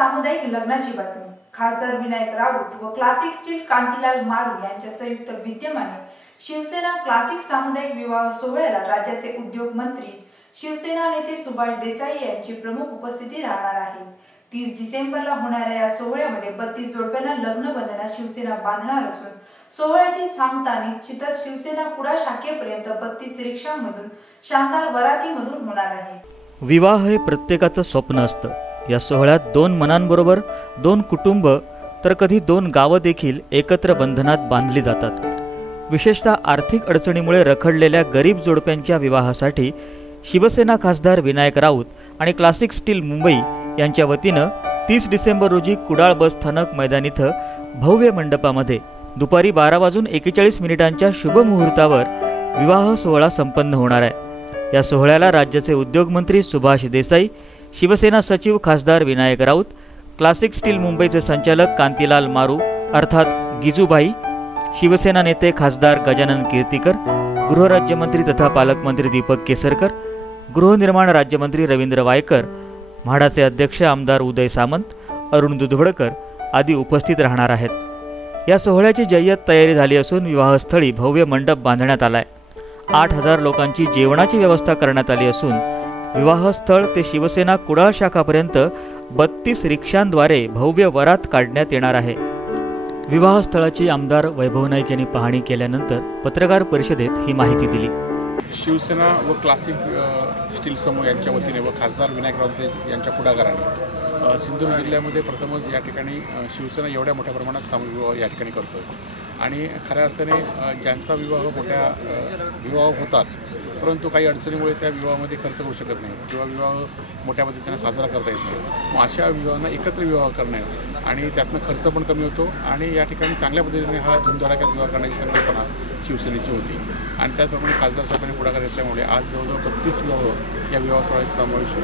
सामुदायिक लग्नाची बातमी. खासदार विनायक राऊत व क्लासिक स्टील कांतीलाल मारू यांच्या संयुक्त विद्यमाने शिवसेना क्लासिक सामुदायिक विवाह सोहळ्याला राज्याचे उद्योग मंत्री शिवसेना नेते सुभाष देसाई यांची प्रमुख उपस्थिती राहणार आहे. तीस डिसेंबरला होणाऱ्या या सोहळ्यामध्ये बत्तीस जोडप्यांना लग्न बंधना शिवसेना बांधणार असून सोहळ्याची सांगता निश्चितच शिवसेना कुडा शाखेपर्यंत बत्तीस रिक्षांमधून शानदार वरातीमधून होणार आहे. विवाह हे प्रत्येकाचं स्वप्न असतं. या सोहळ्यात दोन मनांबरोबर दोन कुटुंब तर कधी दोन गावं देखील एकत्र बंधनात बांधली जातात. विशेषतः आर्थिक अडचणीमुळे रखडलेल्या गरीब जोडप्यांच्या विवाहासाठी शिवसेना खासदार विनायक राऊत आणि क्लासिक स्टील मुंबई यांच्या वतीनं तीस डिसेंबर रोजी कुडाळ बस स्थानक मैदान इथं भव्य मंडपामध्ये दुपारी बारा वाजून एकेचाळीस मिनिटांच्या शुभमुहूर्तावर विवाह सोहळा संपन्न होणार आहे. या सोहळ्याला राज्याचे उद्योगमंत्री सुभाष देसाई शिवसेना सचिव खासदार विनायक राऊत क्लासिक स्टील मुंबईचे संचालक कांतीलाल मारू अर्थात गिजूबाई शिवसेना नेते खासदार गजानन कीर्तीकर गृहराज्यमंत्री तथा पालकमंत्री दीपक केसरकर गृहनिर्माण राज्यमंत्री रवींद्र वायकर म्हाडाचे अध्यक्ष आमदार उदय सामंत अरुण दुधवडकर आदी उपस्थित राहणार आहेत. या सोहळ्याची जय्यत तयारी झाली असून विवाहस्थळी भव्य मंडप बांधण्यात आलाय. आठ हजार लोकांची जेवणाची व्यवस्था करण्यात आली असून विवाहस्थळ ते शिवसेना कुडाळ शाखापर्यंत बत्तीस रिक्षांद्वारे भव्य वरात काढण्यात येणार आहे. विवाहस्थळाची आमदार वैभव नाईक यांनी पाहणी केल्यानंतर पत्रकार परिषदेत ही माहिती दिली. शिवसेना व क्लासिक स्टील समूह यांच्या वतीने व खासदार विनायक राऊत यांच्या पुढाकाराने सिंधुदुर्ग जिल्ह्यामध्ये प्रथमच या ठिकाणी शिवसेना एवढ्या मोठ्या प्रमाणात सामूहिक विवाह या ठिकाणी करतो आणि खऱ्या अर्थाने ज्यांचा विवाह मोठ्या विवाह होतात परंतु काही अडचणीमुळे त्या विवाहामध्ये खर्च होऊ शकत नाही किंवा विवाह मोठ्या पद्धतीने साजरा करता येत नाही. मग अशा विवाहांना एकत्र विवाह करणे आणि त्यातनं खर्च पण कमी होतो आणि या ठिकाणी चांगल्या पद्धतीने हा धुमधडाक्यात विवाह करण्याची संकल्पना शिवसेनेची होती. आणि त्याचप्रमाणे खासदार साहेबांनी पुढाकार घेतल्यामुळे आज जवळजवळ बत्तीस विवाह या विवाह सोहळ्यात समावेश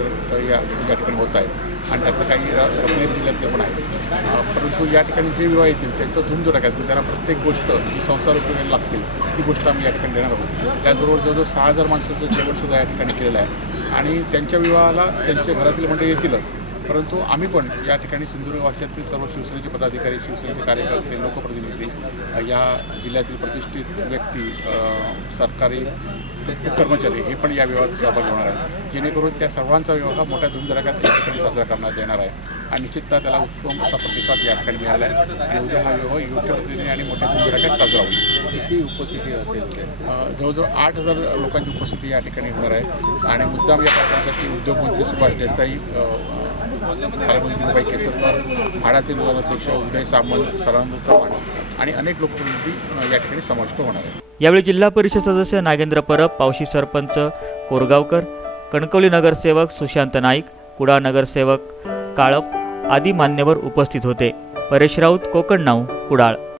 या या ठिकाणी होत आहेत. आणि त्यातलं काही रत्नागिरी जिल्ह्यातले पण आहेत. परंतु या ठिकाणी जे विवाह येतील त्यांचं धुमधडाक्यात म्हणजे त्यांना प्रत्येक गोष्ट जी संसार उपयोगाला लागतील ती गोष्ट आम्ही या ठिकाणी देणार आहोत. त्याचबरोबर जवळजवळ सहा हजार माणसाचं जेवणसुद्धा या ठिकाणी केलेलं आहे. आणि त्यांच्या विवाहाला त्यांच्या घरातील मंडळी येतीलच. परंतु आम्ही पण या ठिकाणी सिंधुदुर्गवासियातील सर्व शिवसेनेचे पदाधिकारी शिवसेनेचे कार्यकर्ते लोकप्रतिनिधी या जिल्ह्यातील प्रतिष्ठित व्यक्ती सरकारी कर्मचारी हे पण या विवाहात सहभागी होणार आहेत. जेणेकरून त्या सर्वांचा विवाह मोठ्या धुमधडाक्यात या ठिकाणी साजरा करण्यात येणार आहे. आणि निश्चितता त्याला उत्तम असा प्रतिसाद या ठिकाणी मिळाला आहे आणि उद्या हा विवाह योग्य पद्धतीने आणि मोठ्या धुमधडाक्यात साजरा होईल. किती उपस्थिती असेल जवळजवळ आठ हजार लोकांची उपस्थिती या ठिकाणी होणार आहे. आणि मुद्दाम या कार्यक्रमासाठी उद्योगमंत्री सुभाष देसाई पालकमंत्री केसरकर म्हाडाचे अध्यक्ष उदय सामंत सदानंद चव्हाण आणि अनेक लोकप्रतिनिधी या ठिकाणी समाविष्ट होणार आहेत. यावेळी जिल्हा परिषद सदस्य नागेंद्र परब पावशी सरपंच कोरगावकर कणकवली नगरसेवक सुशांत नाईक कुडाळ नगरसेवक काळप आदी मान्यवर उपस्थित होते. परेश राऊत कोकण नाव कुडाळ.